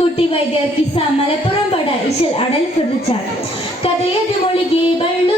കുട്ടി വൈദ്യർ കിസ മലപ്പുറം പട ഇശൽ അടൽ കുറിച്ചാണ് കഥയെ മൊഴികെ വള്ളുവനാട്ടിൽ